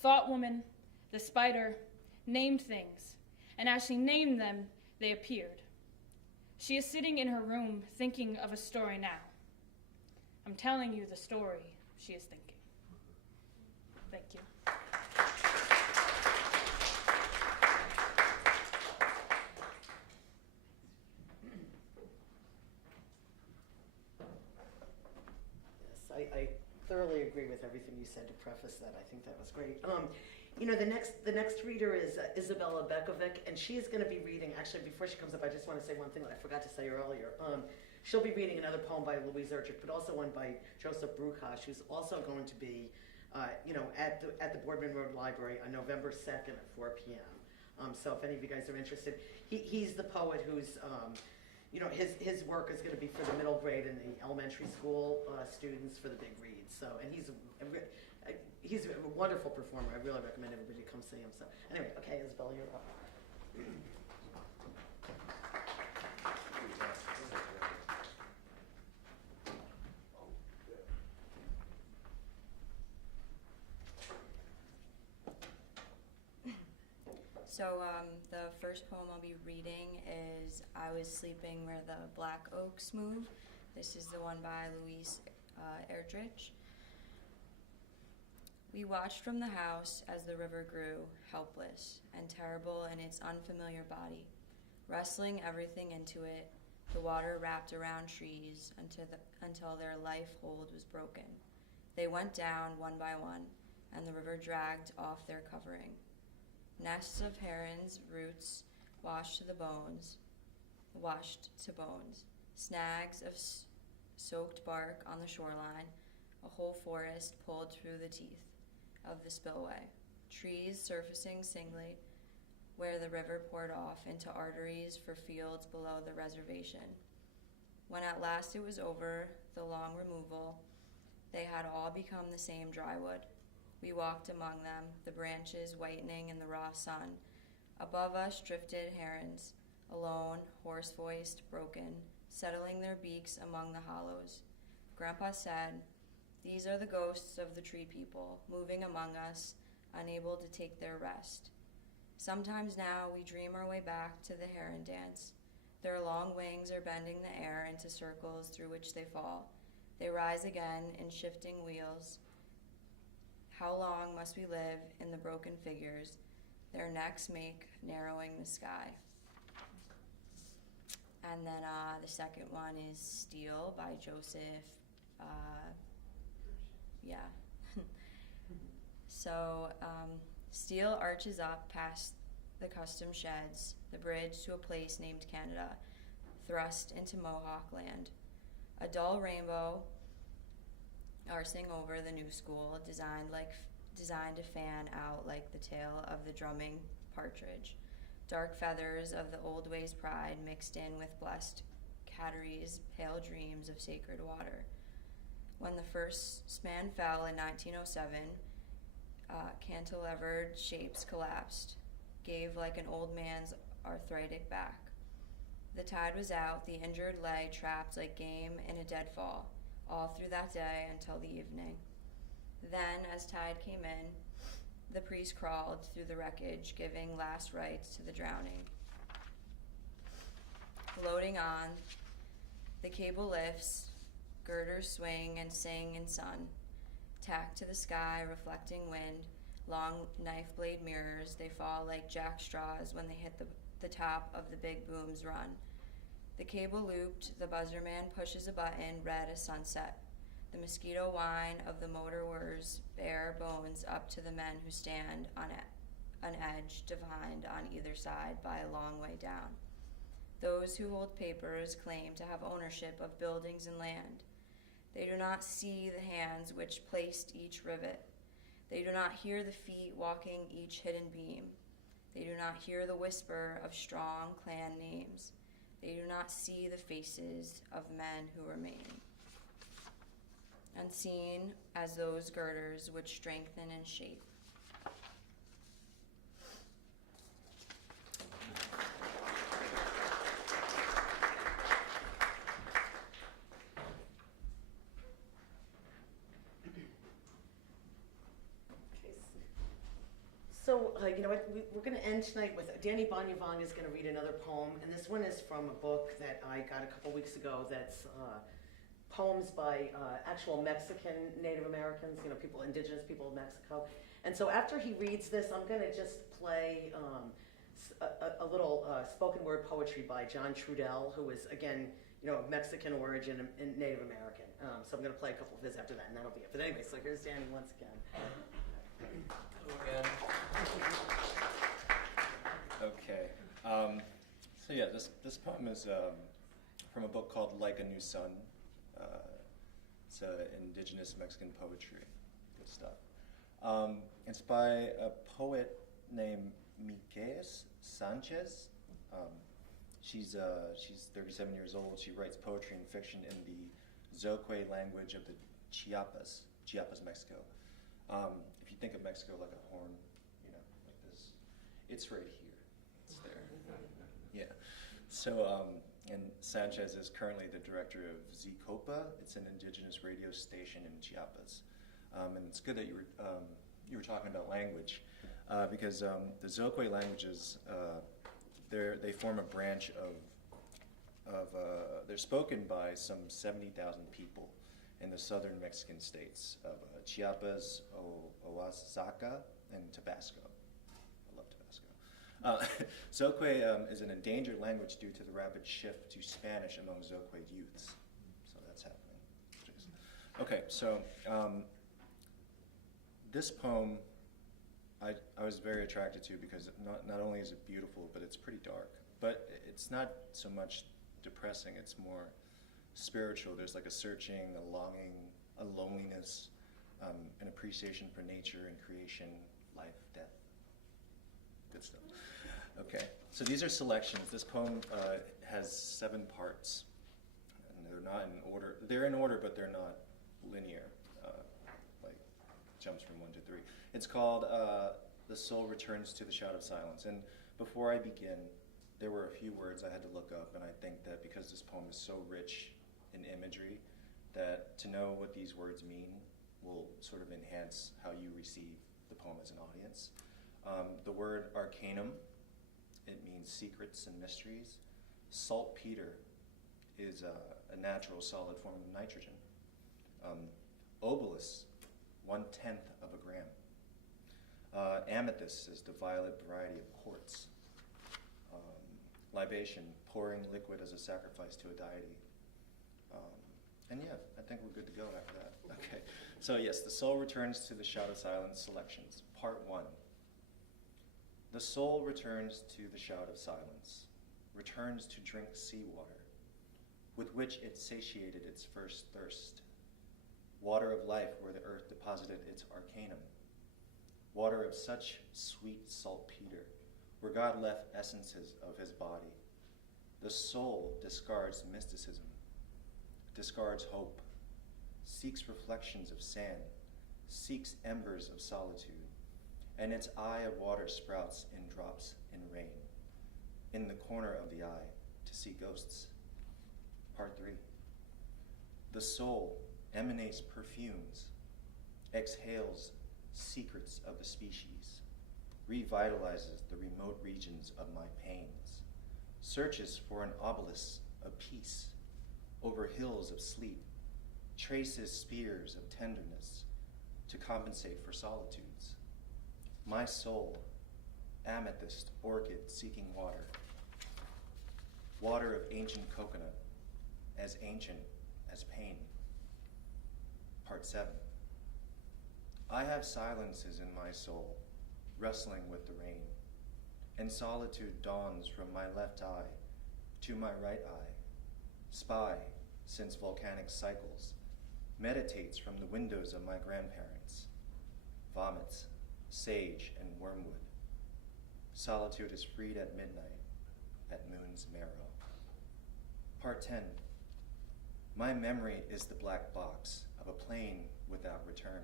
Thought Woman, the spider, named things, and as she named them, they appeared. She is sitting in her room thinking of a story now. I'm telling you the story she is thinking. Thank you. Yes, I thoroughly agree with everything you said to preface that. I think that was great. You know, the next reader is Isabella Bekovic, and she is going to be reading, actually, before she comes up, I just want to say one thing that I forgot to say earlier. She'll be reading another poem by Louise Erdrich, but also one by Joseph Brukash, who's also going to be, you know, at the Boardman Road Library on November 2nd at 4 p.m. So if any of you guys are interested, he's the poet who's, you know, his work is going to be for the middle grade and the elementary school students for the Big Read. So, and he's a wonderful performer. I really recommend everybody come see him. So, anyway, okay, Isabel, you're up. So the first poem I'll be reading is I Was Sleeping Where the Black Oaks Move. This is the one by Louise Erdrich. We watched from the house as the river grew, helpless and terrible in its unfamiliar body, wrestling everything into it. The water wrapped around trees until their life hold was broken. They went down one by one, and the river dragged off their covering. Nests of herons, roots washed to bones. Snags of soaked bark on the shoreline, a whole forest pulled through the teeth of the spillway. Trees surfacing singly where the river poured off into arteries for fields below the reservation. When at last it was over, the long removal, they had all become the same dry wood. We walked among them, the branches whitening in the raw sun. Above us drifted herons, alone, hoarse-voiced, broken, settling their beaks among the hollows. Grandpa said, "These are the ghosts of the tree people, moving among us, unable to take their rest. Sometimes now we dream our way back to the heron dance. Their long wings are bending the air into circles through which they fall. They rise again in shifting wheels. How long must we live in the broken figures their necks make narrowing the sky?" And then the second one is Steel by Joseph. So Steel arches up past the custom sheds, the bridge to a place named Canada, thrust into Mohawk land. A dull rainbow arsing over the new school, designed to fan out like the tail of the drumming partridge. Dark feathers of the old ways pride mixed in with blessed catteries, pale dreams of sacred water. When the first span fell in 1907, cantilevered shapes collapsed, gave like an old man's arthritic back. The tide was out, the injured lay trapped like game in a deadfall, all through that day until the evening. Then, as tide came in, the priest crawled through the wreckage, giving last rites to the drowning. Floating on, the cable lifts, girders swing and sing in sun. Tacked to the sky, reflecting wind, long knife blade mirrors, they fall like jack straws when they hit the top of the big boom's run. The cable looped, the buzzerman pushes a button, red as sunset. The mosquito whine of the motor whirs bare bones up to the men who stand on an edge, defined on either side by a long way down. Those who hold papers claim to have ownership of buildings and land. They do not see the hands which placed each rivet. They do not hear the feet walking each hidden beam. They do not hear the whisper of strong clan names. They do not see the faces of men who remain. Unseen as those girders which strengthen and shape. So, you know what, we're going to end tonight with Danny Banyavong is going to read another poem, and this one is from a book that I got a couple weeks ago that's poems by actual Mexican Native Americans, you know, people, indigenous people of Mexico. And so after he reads this, I'm going to just play a little spoken word poetry by John Trudell, who is, again, you know, of Mexican origin and Native American. So I'm going to play a couple of his after that, and that'll be it. But anyway, so here's Danny once again. Okay. So yeah, this poem is from a book called Like a New Sun. It's indigenous Mexican poetry. Good stuff. It's by a poet named Miqueas Sanchez. She's 37 years old. She writes poetry and fiction in the Zoque language of the Chiapas, Mexico. If you think of Mexico like a horn, you know, like this, it's right here. It's there. Yeah. So, and Sanchez is currently the director of Zicopa. It's an indigenous radio station in Chiapas. And it's good that you were talking about language, because the Zoque languages, they form a branch of they're spoken by some 70,000 people in the southern Mexican states of Chiapas, Oaxaca, and Tabasco. I love Tabasco. Zoque is an endangered language due to the rapid shift to Spanish among Zoque youths. So that's happening. Jeez. Okay, so this poem I was very attracted to because not only is it beautiful, but it's pretty dark. But it's not so much depressing, it's more spiritual. There's like a searching, a longing, a loneliness, an appreciation for nature and creation, life, death. Good stuff. Okay, so these are selections. This poem has 7 parts, and they're not in order. They're in order, but they're not linear, like jumps from 1 to 3. It's called The Soul Returns to the Shout of Silence. And before I begin, there were a few words I had to look up, and I think that because this poem is so rich in imagery, that to know what these words mean will sort of enhance how you receive the poem as an audience. The word arcanum, it means secrets and mysteries. Saltpeter is a natural solid form of nitrogen. Obelus, 1/10 of a gram. Amethyst is the violet variety of quartz. Libation, pouring liquid as a sacrifice to a deity. And yeah, I think we're good to go after that. Okay, so yes, the soul returns to the shout of silence selections. Part 1. The soul returns to the shout of silence, returns to drink seawater, with which it satiated its first thirst. Water of life where the earth deposited its arcanum. Water of such sweet saltpeter, where God left essences of his body. The soul discards mysticism, discards hope, seeks reflections of sand, seeks embers of solitude, and its eye of water sprouts in drops in rain, in the corner of the eye, to see ghosts. Part 3. The soul emanates perfumes, exhales secrets of the species, revitalizes the remote regions of my pains, searches for an obelisk of peace over hills of sleep, traces spears of tenderness to compensate for solitudes. My soul, amethyst orchid seeking water, water of ancient coconut, as ancient as pain. Part 7. I have silences in my soul, wrestling with the rain, and solitude dawns from my left eye, to my right eye, spy, since volcanic cycles, meditates from the windows of my grandparents, vomits, sage and wormwood. Solitude is freed at midnight, at moon's marrow. Part 10. My memory is the black box of a plane without return.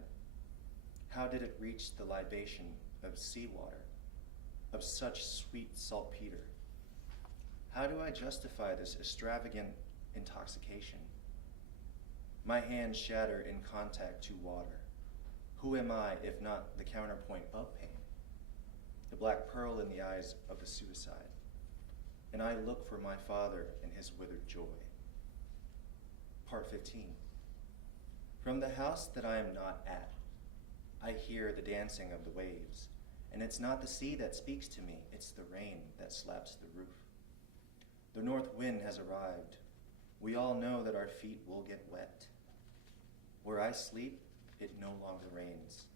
How did it reach the libation of seawater, of such sweet saltpeter? How do I justify this extravagant intoxication? My hands shatter in contact to water. Who am I if not the counterpoint of pain? The black pearl in the eyes of the suicide. And I look for my father in his withered joy. Part 15. From the house that I am not at, I hear the dancing of the waves. And it's not the sea that speaks to me, it's the rain that slaps the roof. The north wind has arrived. We all know that our feet will get wet. Where I sleep, it no longer rains.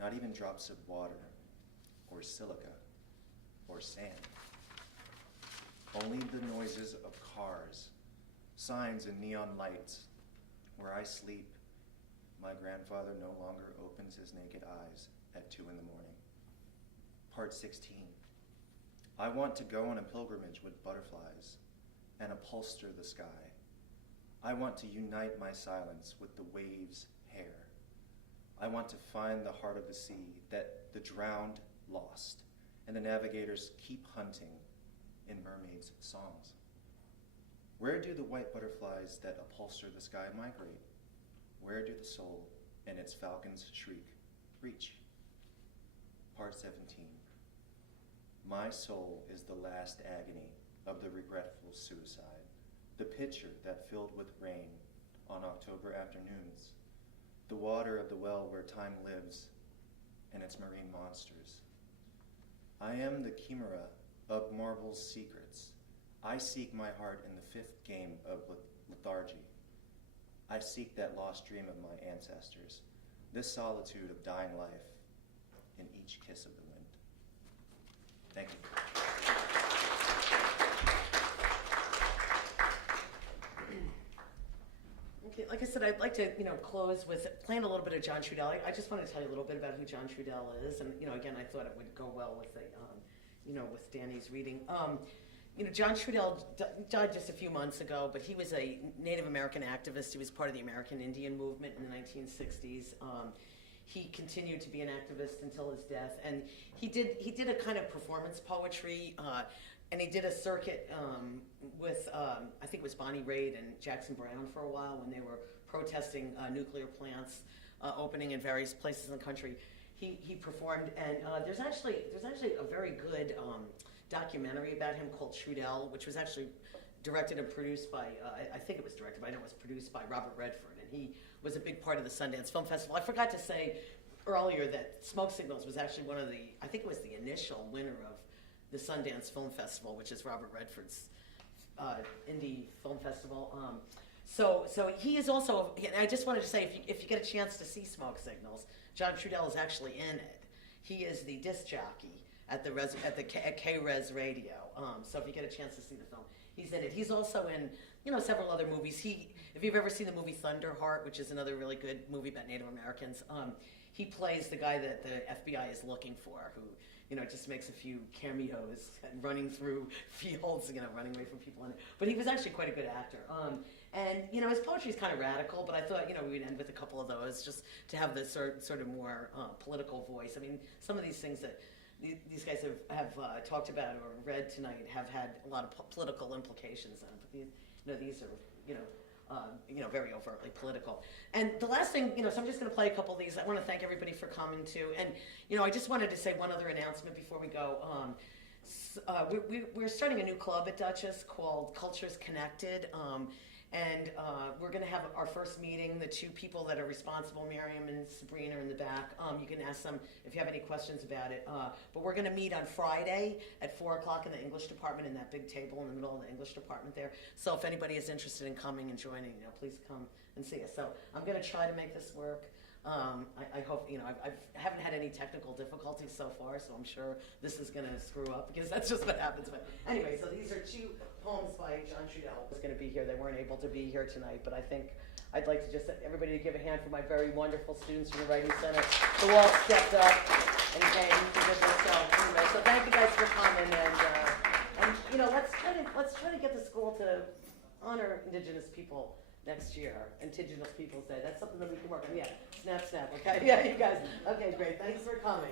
Not even drops of water, or silica, or sand. Only the noises of cars, signs and neon lights. Where I sleep, my grandfather no longer opens his naked eyes at 2 in the morning. Part 16. I want to go on a pilgrimage with butterflies and upholster the sky. I want to unite my silence with the waves' hair. I want to find the heart of the sea that the drowned lost, and the navigators keep hunting in mermaids' songs. Where do the white butterflies that upholster the sky migrate? Where do the soul and its falcon's shriek reach? Part 17. My soul is the last agony of the regretful suicide, the pitcher that filled with rain on October afternoons, the water of the well where time lives and its marine monsters. I am the chimera of Marble's secrets. I seek my heart in the 5th game of lethargy. I seek that lost dream of my ancestors, this solitude of dying life in each kiss of the wind. Thank you. Okay, like I said, I'd like to, close with playing a little bit of John Trudell. I just want to tell you a little bit about who John Trudell is, and again, I thought it would go well with the, with Danny's reading. John Trudell died just a few months ago, but he was a Native American activist. He was part of the American Indian movement in the 1960s. He continued to be an activist until his death, and he did a kind of performance poetry, and he did a circuit with I think it was Bonnie Raitt and Jackson Browne for a while when they were protesting nuclear plants opening in various places in the country. He performed, and there's actually a very good documentary about him called Trudell, which was actually directed and produced by, I think it was directed, but I know it was produced by Robert Redford, and he was a big part of the Sundance Film Festival. I forgot to say earlier that Smoke Signals was actually one of the, I think it was the initial winner of the Sundance Film Festival, which is Robert Redford's indie film festival. So he is also, and I just wanted to say, if you get a chance to see Smoke Signals, John Trudell is actually in it. He is the disc jockey at K-Res Radio. So if you get a chance to see the film, he's in it. He's also in, several other movies. If you've ever seen the movie Thunderheart, which is another really good movie about Native Americans, he plays the guy that the FBI is looking for, who, just makes a few cameos and running through fields, running away from people in it. But he was actually quite a good actor. And his poetry is kind of radical, but I thought, we'd end with a couple of those just to have this sort of more political voice. I mean, some of these things that these guys have talked about or read tonight have had a lot of political implications. But these are, very overtly political. And the last thing, so I'm just going to play a couple of these. I want to thank everybody for coming too. And, I just wanted to say one other announcement before we go. We're starting a new club at Dutchess called Cultures Connected. And we're going to have our first meeting. The 2 people that are responsible, Miriam and Sabrina, are in the back. You can ask them if you have any questions about it. But we're going to meet on Friday at 4 o'clock in the English department, in that big table in the middle of the English department there. So if anybody is interested in coming and joining, please come and see us. So I'm going to try to make this work. I hope, you know, I haven't had any technical difficulties so far, so I'm sure this is going to screw up because that's just what happens. But anyway, so these are 2 poems by John Trudell. Was going to be here. They weren't able to be here tonight, but I think I'd like to just everybody to give a hand for my very wonderful students from the Writing Center who all stepped up and came to give this. So thank you guys for coming, and you know, let's try to get the school to honor Indigenous people next year, Indigenous Peoples Day. That's something that we can work on. Yeah, snap, snap. Okay, yeah, you guys. Okay, great. Thanks for coming.